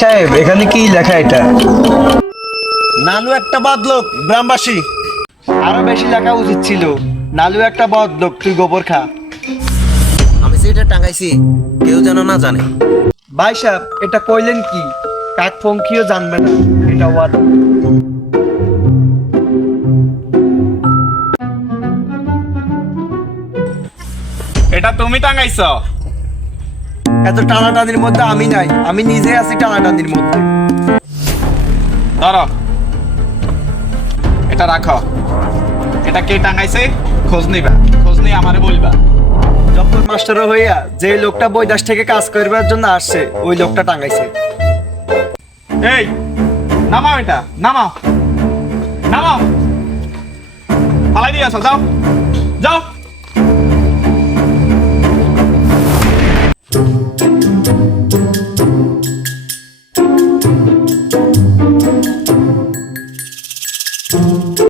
সাহেব এখানে কি লেখা এটা? নানু একটা বদলোক গ্রামবাসী। আরো বেশি লেখা উচিত ছিল, নালু একটা বদলোক, তুই গোবর খা। আমি যে এটা টাঙ্গাইছি কেউ যেন না জানে। ভাই সাহেব এটা কইলেন কি? কাক পঙ্খিও জানবে না, এটা ওয়াদা। এটা তুমি টাঙাইছ? এত টানাটানির মধ্যে আমি নাই, আমি নিজে আছি টানাটানির মধ্যে। ধরো, এটা রাখো। এটা কে টাঙাইছে খোঁজ নিবা, খোঁজ নিয়ে আমারে বলবা। জব্বর মাস্টার হইয়া যে লোকটা বৈদাস থেকে কাজ করবার জন্য আসছে ওই লোকটা টাঙ্গাইছে। এই নামাও, এটা নামাও, নামাও, ফালাই দিয়ে আসো, যাও যাও।